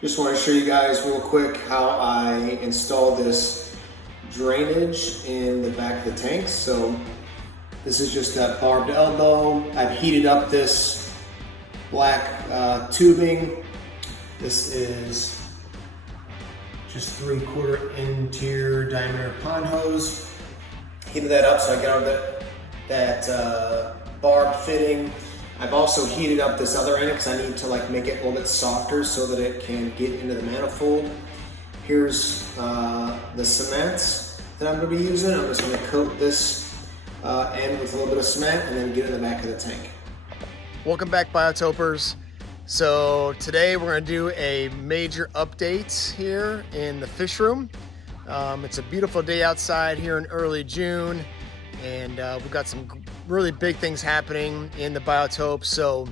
Just want to show you guys real quick how I install this drainage in the back of the tanks. So this is just a barbed elbow. I've heated up this black tubing. This is just 3/4 interior diameter pond hose. Heated that up so I get out of that barbed fitting. I've also heated up this other end because I need to make it a little bit softer so that it can get into the manifold. Here's the cement that I'm going to be using. I'm just going to coat this end with a little bit of cement and then get it in the back of the tank. Welcome back, Biotopers. So today we're going to do a major update here in the fish room. It's a beautiful day outside here in early June, and we've got some really big things happening in the Biotopes. So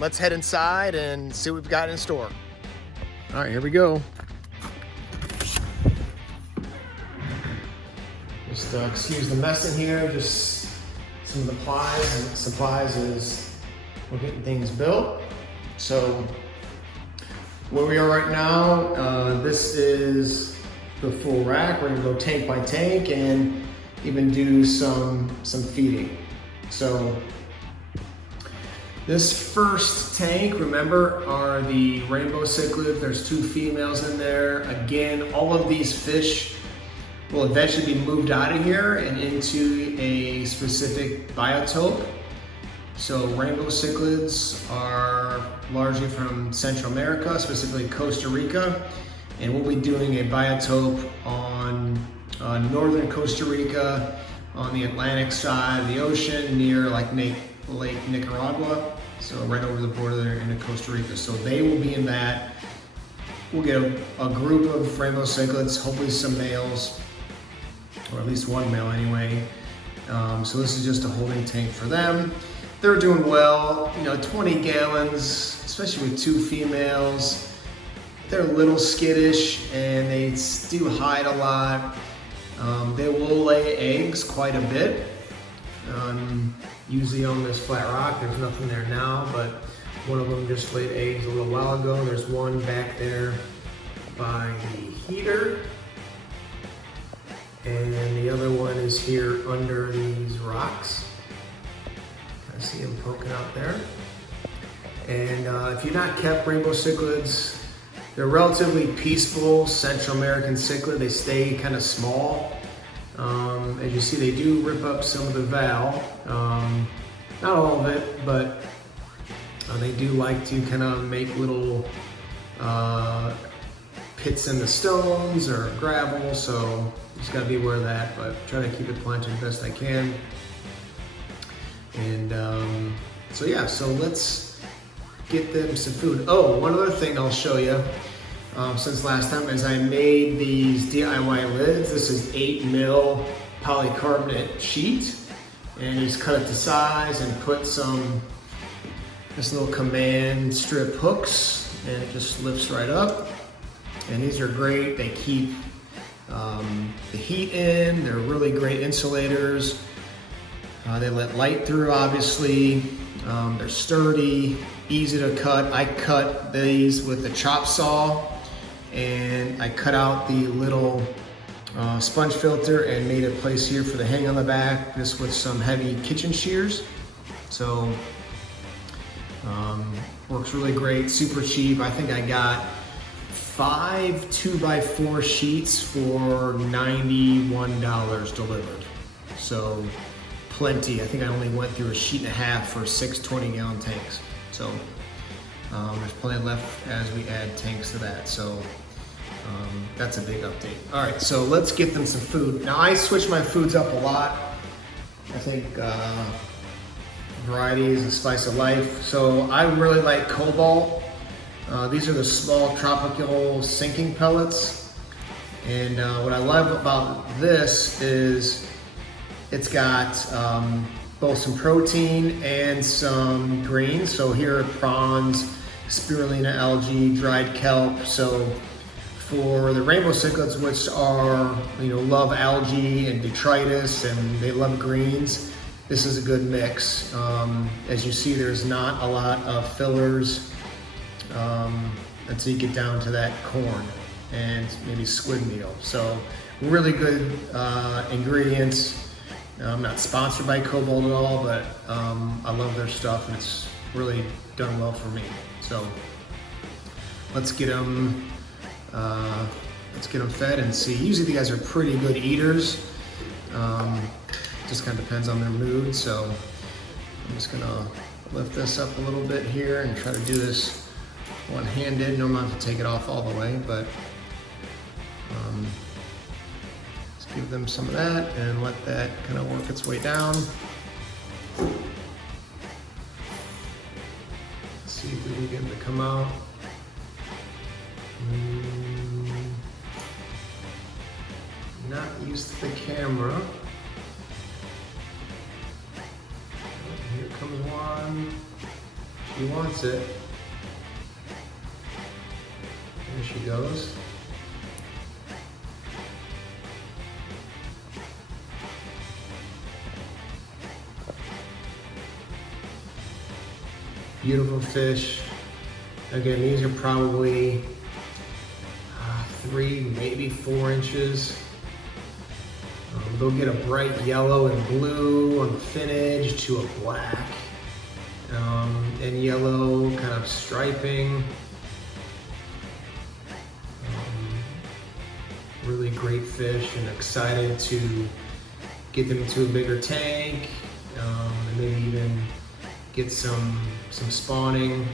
let's head inside and see what we've got in store. All right, here we go. Just excuse the mess in here, just some of the supplies as we're getting things built. So where we are right now, this is the full rack. We're gonna go tank by tank and even do some feeding. So this first tank, remember, are the rainbow cichlids. There's 2 females in there. Again, all of these fish will eventually be moved out of here and into a specific biotope. So rainbow cichlids are largely from Central America, specifically Costa Rica, and we'll be doing a biotope on northern Costa Rica on the Atlantic side of the ocean near Lake Nicaragua, so right over the border there into Costa Rica. So they will be in that. We'll get a group of rainbow cichlids, hopefully some males, or at least one male anyway. So this is just a holding tank for them. They're doing well, 20 gallons, especially with 2 females. They're a little skittish and they do hide a lot. They will lay eggs quite a bit. Usually on this flat rock, there's nothing there now, but one of them just laid eggs a little while ago. There's one back there by the heater. And the other one is here under these rocks. I see them poking out there. And if you've not kept rainbow cichlids, they're relatively peaceful Central American cichlid. They stay kind of small. As you see, they do rip up some of the val. Not all of it, but they do like to kind of make little pits in the stones or gravel, so just gotta be aware of that, but try to keep it planted as best I can. And so let's get them some food. Oh, one other thing I'll show you since last time is I made these DIY lids. This is 8 mil polycarbonate sheet, and just cut it to size and put this little command strip hooks, and it just lifts right up. And these are great. They keep the heat in. They're really great insulators. They let light through, obviously. They're sturdy, easy to cut. I cut these with a chop saw, and I cut out the little sponge filter and made a place here for the hang on the back, just with some heavy kitchen shears. So works really great, super cheap. I think I got 5 2x4 sheets for $91 delivered. So plenty. I think I only went through a sheet and a half for 6 20-gallon tanks. So there's plenty left as we add tanks to that. So that's a big update. All right, so let's get them some food. Now I switch my foods up a lot. I think variety is the spice of life. So I really like cobalt. These are the small tropical sinking pellets. And what I love about this is it's got both some protein and some greens. So here are prawns, spirulina algae, dried kelp. So for the rainbow cichlids, which are, love algae and detritus and they love greens, this is a good mix. As you see, there's not a lot of fillers. until you get down to that corn and maybe squid meal. So really good ingredients. I'm not sponsored by Cobalt at all, but I love their stuff and it's really done well for me. So let's get them fed and see. Usually these guys are pretty good eaters. Just kind of depends on their mood. So I'm just gonna lift this up a little bit here and try to do this one-handed. Normally I have to take it off all the way, but let's give them some of that and let that kind of work its way down. Let's see if we can get them to come out. Not used to the camera. Here comes one. She wants it. There she goes. Beautiful fish. Again, these are probably 3, maybe 4 inches. They'll get a bright yellow and blue on the fin edge to a black and yellow kind of striping. Really great fish, and excited to get them into a bigger tank and maybe even get some spawning.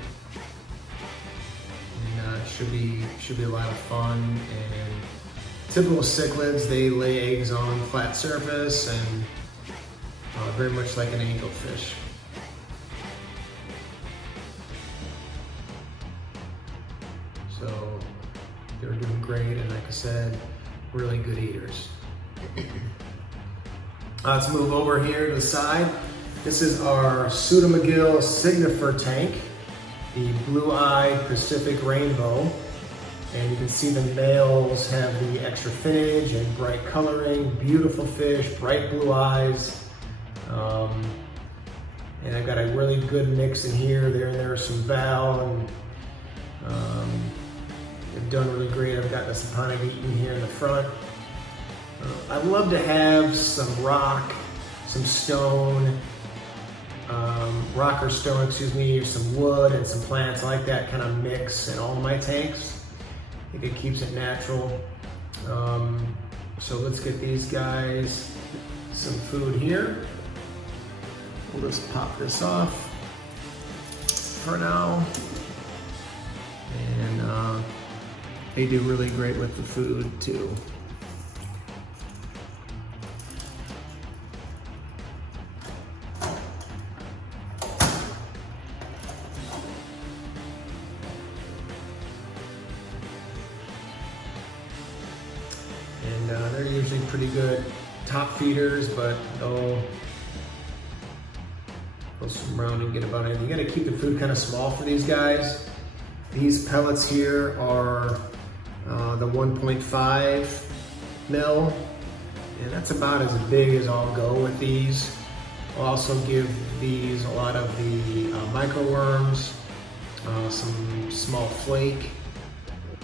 And should be a lot of fun. And typical cichlids, they lay eggs on flat surface and very much like an angelfish. So they're doing great, and like I said, really good eaters. Let's move over here to the side. This is our Pseudomagil signifer tank, the blue-eyed Pacific rainbow. And you can see the males have the extra finnage and bright coloring, beautiful fish, bright blue eyes. And I've got a really good mix in here. There's some Val, and they've done really great. I've got the Saponic Eaton here in the front. I love to have some rock, some stone, rock or stone, excuse me, or some wood and some plants. I like that kind of mix in all of my tanks. I think it keeps it natural. So let's get these guys some food here. We'll just pop this off for now. And they do really great with the food too. And they're usually pretty good top feeders, but they'll swim around and get about anything. You gotta keep the food kind of small for these guys. These pellets here are the 1.5 mil, and that's about as big as I'll go with these. I'll also give these a lot of the microworms, some small flake.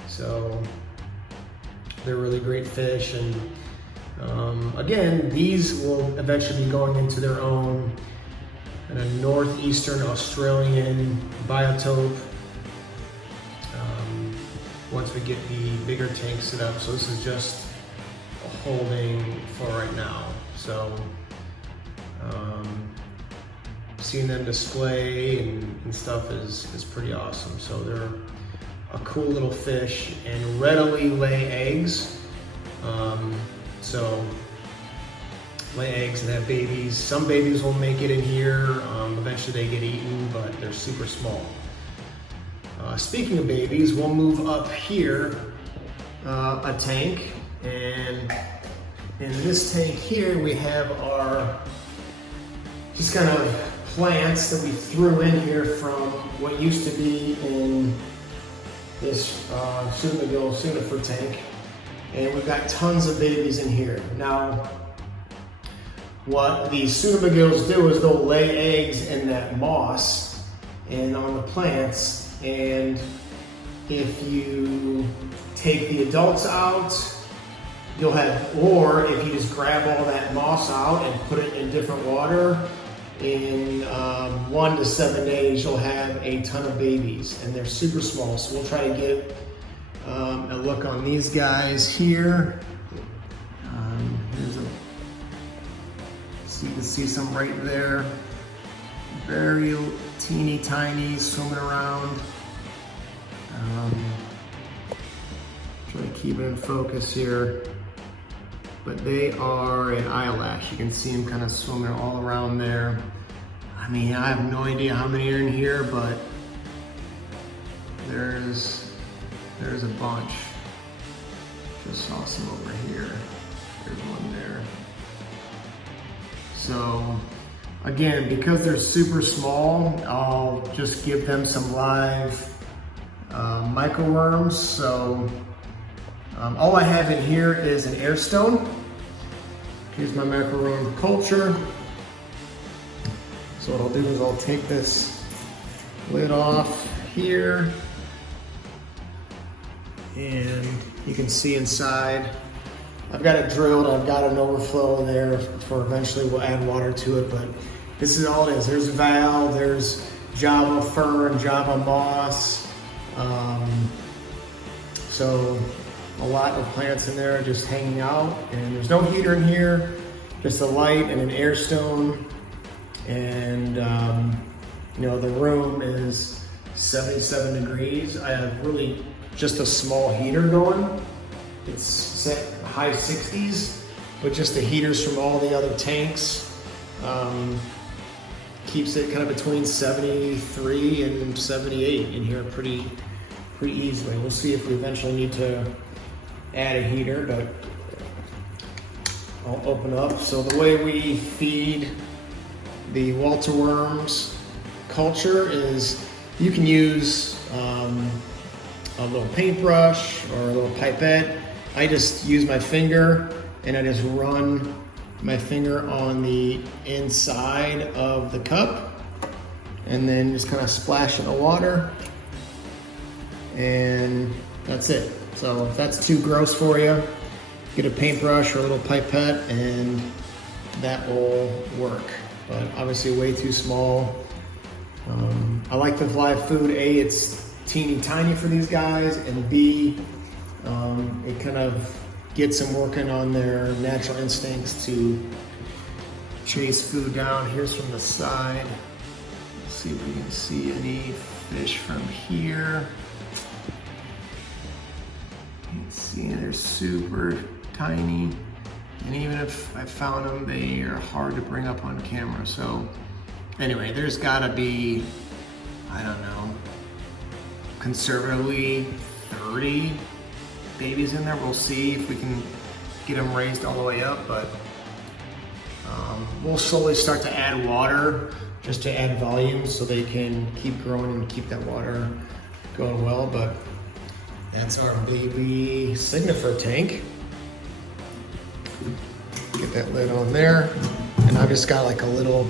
So they're really great fish, and again, these will eventually be going into their own kind of northeastern Australian biotope once we get the bigger tank set up. So this is just a holding for right now. So seeing them display and stuff is pretty awesome. So they're a cool little fish and readily lay eggs. So lay eggs and have babies. Some babies will make it in here. Eventually they get eaten, but they're super small. Speaking of babies, we'll move up here a tank, and in this tank here we have our just kind of plants that we threw in here from what used to be in this Pseudomagil signifer tank, and we've got tons of babies in here. Now, what these Pseudomagils do is they'll lay eggs in that moss and on the plants, and if you take the adults out, you'll have, or if you just grab all that moss out and put it in different water, in 1 to 7 days, you'll have a ton of babies, and they're super small. So we'll try to get a look on these guys here. So you can see some right there. Very teeny tiny, swimming around. Try to keep it in focus here. But they are an eyelash. You can see them kind of swimming all around there. I mean, I have no idea how many are in here, but there's a bunch. Just saw some over here. There's one there. So again, because they're super small, I'll just give them some live microworms. So all I have in here is an air stone. Here's my microworm culture. So what I'll do is I'll take this lid off here, and you can see inside. I've got it drilled, I've got an overflow there for eventually we'll add water to it, but this is all it is. There's Val, there's Java fern, Java moss. So a lot of plants in there just hanging out, and there's no heater in here, just a light and an air stone. And you know, the room is 77 degrees. I have really just a small heater going. It's set high 60s, but just the heaters from all the other tanks keeps it kind of between 73 and 78 in here pretty easily. We'll see if we eventually need to add a heater, but I'll open up. So the way we feed the Walter worms culture is you can use a little paintbrush or a little pipette. I just use my finger and I just run my finger on the inside of the cup and then just kind of splash in the water, and that's it. So if that's too gross for you, get a paintbrush or a little pipette and that will work. But obviously way too small. I like the live food. A, it's teeny tiny for these guys, and B, it kind of gets them working on their natural instincts to chase food down. Here's from the side. Let's see if we can see any fish from here. You can see they're super tiny. And even if I found them, they are hard to bring up on camera. So anyway, there's gotta be, I don't know, conservatively 30 babies in there. We'll see if we can get them raised all the way up, but we'll slowly start to add water just to add volume so they can keep growing and keep that water going well. But that's our baby Signifer tank. Get that lid on there, and I've just got like a little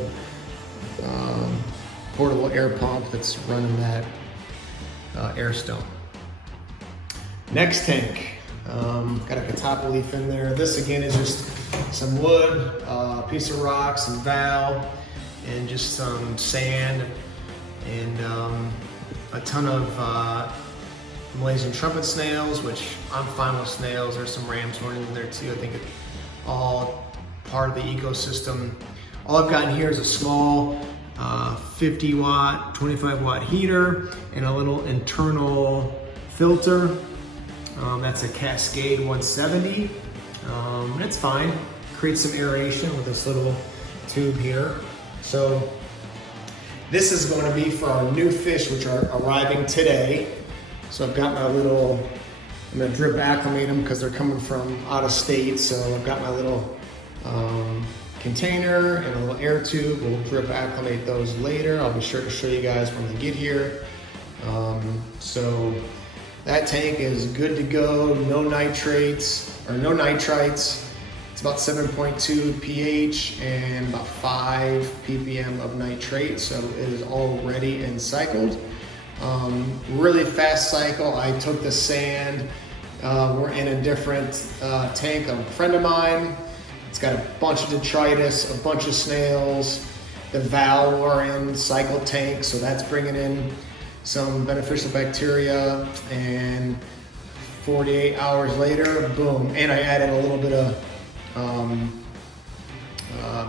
portable air pump that's running that air stone. Next tank, got a catappa leaf in there. This again is just some wood, a piece of rock, some valve, and just some sand, and a ton of Malaysian trumpet snails, which I'm fine with snails. There's some ram's horns in there too. I think it's all part of the ecosystem. All I've got in here is a small 50 watt, 25 watt heater and a little internal filter. That's a Cascade 170. It's fine. Creates some aeration with this little tube here. So this is going to be for our new fish, which are arriving today. So I've got my little, I'm going to drip acclimate them because they're coming from out of state. So I've got my little container and a little air tube. We'll drip acclimate those later. I'll be sure to show you guys when they get here. So that tank is good to go. No nitrates or no nitrites. It's about 7.2 pH and about 5 ppm of nitrate. So it is all ready and cycled. Really fast cycle. I took the sand. We're in a different tank of a friend of mine. It's got a bunch of detritus, a bunch of snails. The valve we're in cycle tank, so that's bringing in some beneficial bacteria. And 48 hours later, boom. And I added a little bit of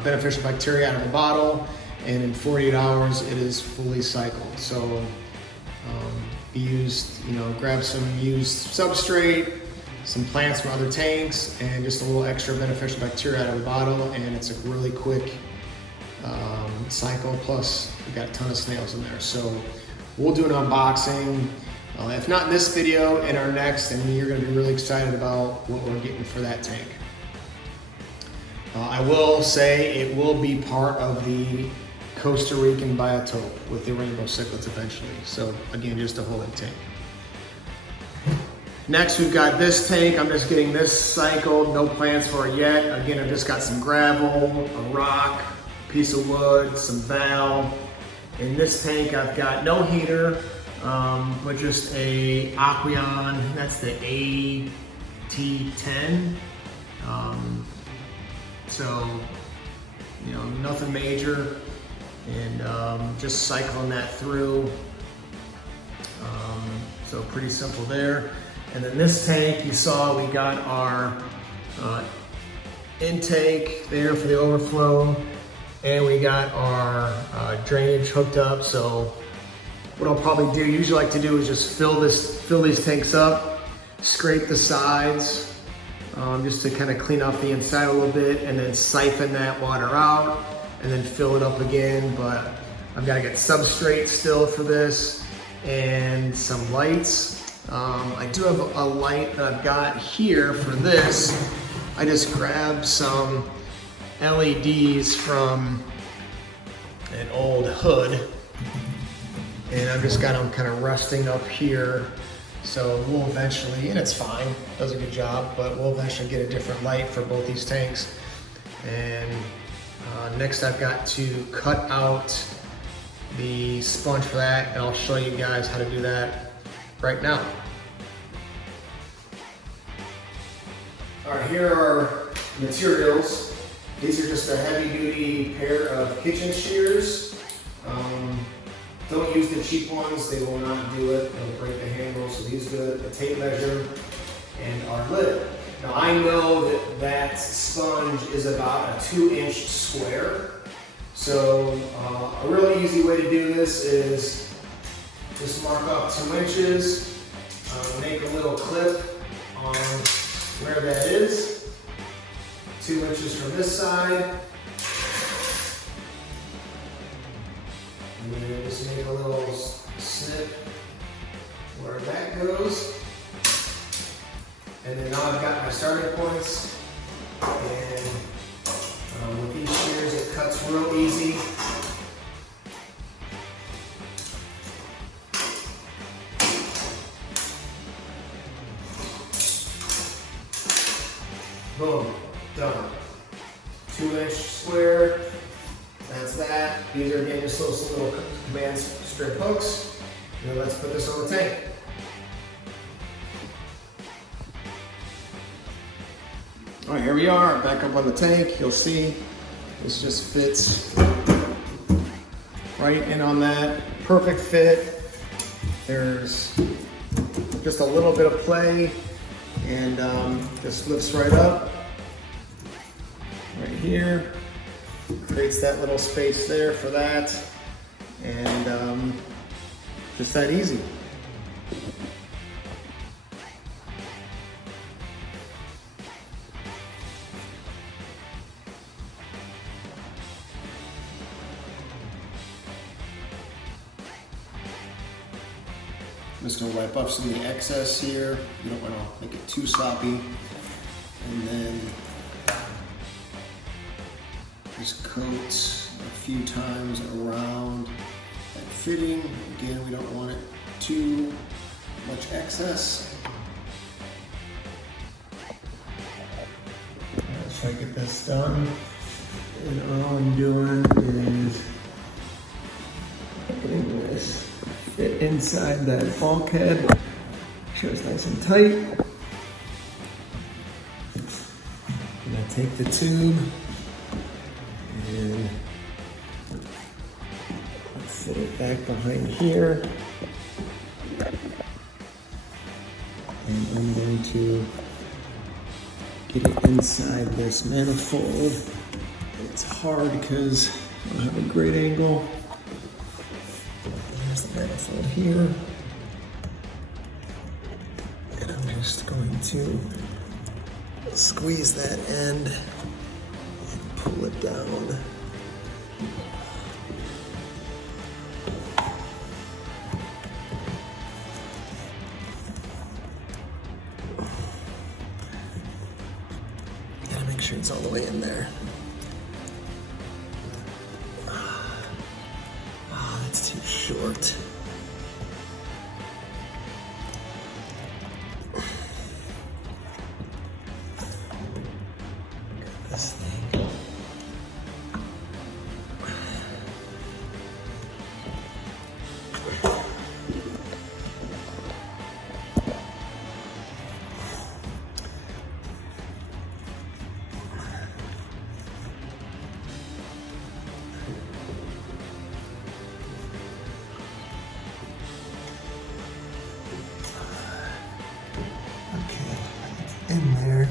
beneficial bacteria out of the bottle, and in 48 hours it is fully cycled. So grab some used substrate, some plants from other tanks, and just a little extra beneficial bacteria out of the bottle, and it's a really quick cycle. Plus we got a ton of snails in there, so we'll do an unboxing, if not in this video, in our next, and you're going to be really excited about what we're getting for that tank. I will say it will be part of the Costa Rican biotope with the rainbow cichlids eventually. So again, just a holding tank. Next, we've got this tank. I'm just getting this cycled, no plans for it yet. Again, I've just got some gravel, a rock, a piece of wood, some valve. In this tank, I've got no heater, but just a Aqueon. That's the AT10. So, nothing major, and just cycling that through. So pretty simple there. And then this tank, you saw we got our intake there for the overflow, and we got our drainage hooked up. So what I'll probably do, usually like to do, is just fill these tanks up, scrape the sides, just to kind of clean off the inside a little bit, and then siphon that water out and then fill it up again. But I've got to get substrate still for this and some lights. I do have a light that I've got here for this. I just grabbed some LEDs from an old hood, and I've just got them kind of rusting up here. So we'll eventually, and it's fine, does a good job, but we'll eventually get a different light for both these tanks. And next I've got to cut out the sponge for that, and I'll show you guys how to do that right now. All right, here are materials. These are just a heavy duty pair of kitchen shears. Don't use the cheap ones, they will not do it. They'll break the handle, so these are good. A tape measure and our lid. Now I know that sponge is about a 2-inch square. So a really easy way to do this is just mark off 2 inches, make a little clip on where that is. 2 inches from this side. And then just make a little snip where that goes. And then now I've got my starting points. And with these shears, it cuts real easy. Boom, done. 2-inch square. That's that. These are again just little command strip hooks. Now let's put this on the tank. All right, here we are, back up on the tank. You'll see this just fits right in on that. Perfect fit. There's just a little bit of play, and this lifts right up. Right here. Creates that little space there for that, and just that easy. I'm just going to wipe off some of the excess here. You don't want to make it too sloppy, and then just coat a few times around that fitting. Again, we don't want it too much excess. Let's try to get this done. And all I'm doing is getting this fit in inside that bulkhead. Make sure it's nice and tight. I'm gonna take the tube and fit it back behind here. And I'm going to get it inside this manifold. It's hard because I don't have a great angle. There's the manifold here. And I'm just going to squeeze that end and pull it down. Gotta make sure it's all the way in there. Oh, that's too short. This thing. Okay, it's in there.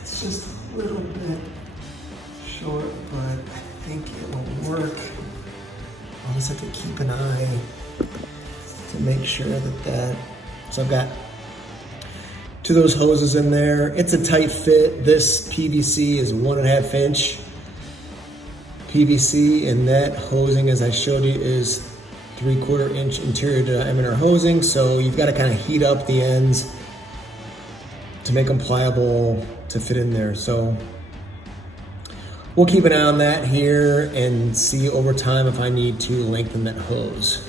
It's just a little bit short, but I think it will work. I'll just have to keep an eye to make sure that so I've got 2 of those hoses in there. It's a tight fit. This PVC is 1.5 inch PVC, and that hosing, as I showed you, is 3/4 inch interior diameter hosing. So you've got to kind of heat up the ends to make them pliable to fit in there. So we'll keep an eye on that here and see over time if I need to lengthen that hose.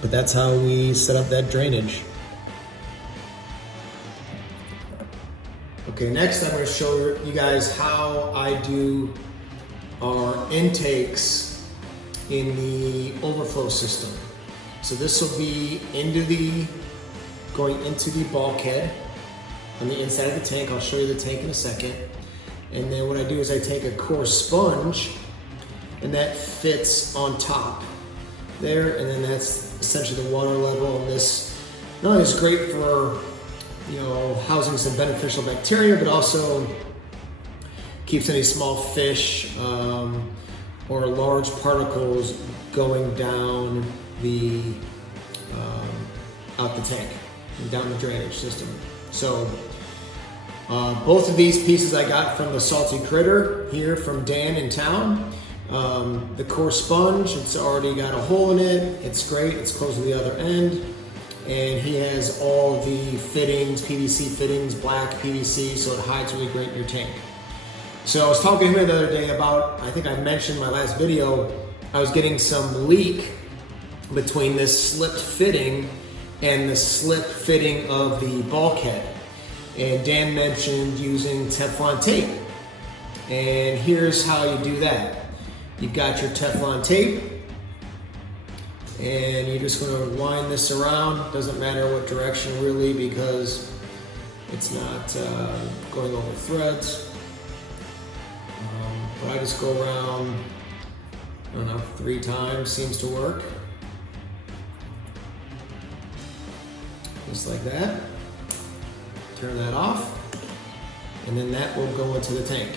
But that's how we set up that drainage. Okay, next I'm going to show you guys how I do our intakes in the overflow system. So this will be going into the bulkhead on the inside of the tank. I'll show you the tank in a second. And then what I do is I take a coarse sponge, and that fits on top there, and then that's essentially the water level. And this not only is great for housing some beneficial bacteria, but also keeps any small fish or large particles going down out the tank and down the drainage system. So both of these pieces I got from the Salty Critter here from Dan in town. The coarse sponge, it's already got a hole in it. It's great, it's closed to the other end. And he has all the fittings, PVC fittings, black PVC, so it hides really great in your tank. So I was talking to him the other day about, I think I mentioned in my last video, I was getting some leak between this slipped fitting and the slip fitting of the bulkhead. And Dan mentioned using Teflon tape. And here's how you do that. You've got your Teflon tape, and you're just going to wind this around. Doesn't matter what direction really, because it's not going over threads. But I just go around, I don't know, 3 times, seems to work. Just like that. Turn that off, and then that will go into the tank.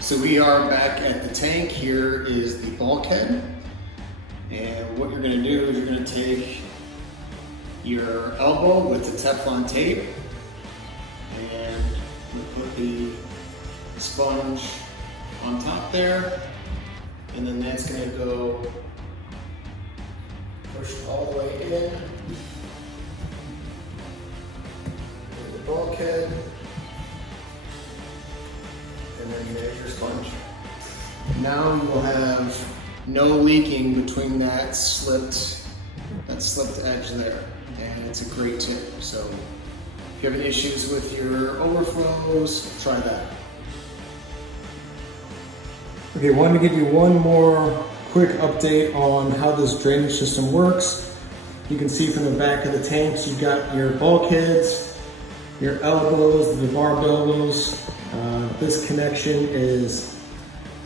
So we are back at the tank. Here is the bulkhead. And what you're gonna do is you're gonna take your elbow with the Teflon tape, and you put the sponge on top there, and then that's gonna go pushed all the way in. The bulkhead. And then there's your sponge. Now you will have no leaking between that slipped edge there, and it's a great tip. So if you have any issues with your overflows, try that. Okay, wanted to give you one more quick update on how this drainage system works. You can see from the back of the tanks, you've got your bulkheads, your elbows, the barbed elbows. This connection is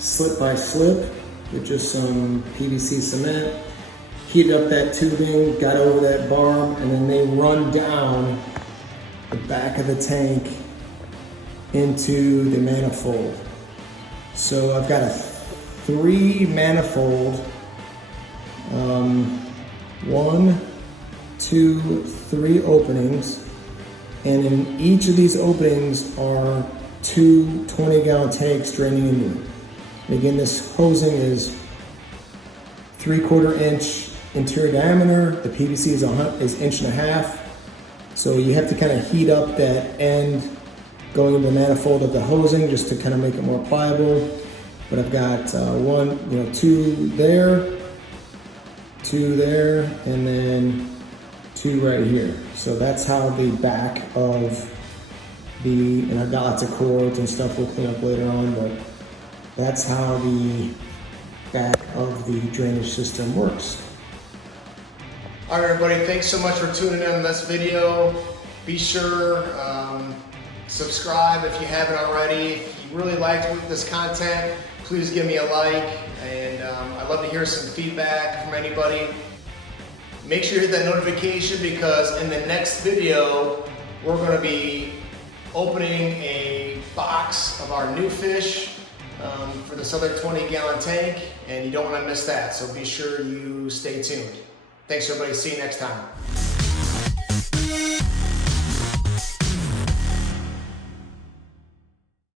slip by slip with just some PVC cement. Heated up that tubing, got over that barb, and then they run down the back of the tank into the manifold. So I've got a 3 manifold, 1, 2, 3 openings, and in each of these openings are 2 20-gallon tanks draining into it. And again, this hosing is 3/4 inch interior diameter. The PVC is 1.5 inches. So you have to kind of heat up that end going into the manifold of the hosing just to kind of make it more pliable. But I've got 2 there, 2 there, and then 2 right here. So that's how the back of and I've got lots of cords and stuff we'll clean up later on, but that's how the back of the drainage system works. All right, everybody, thanks so much for tuning in on this video. Be sure subscribe if you haven't already. If you really liked this content, please give me a like, and I'd love to hear some feedback from anybody. Make sure you hit that notification, because in the next video, we're going to be opening a box of our new fish for this other 20-gallon tank, and you don't want to miss that, so be sure you stay tuned. Thanks, everybody. See you next time.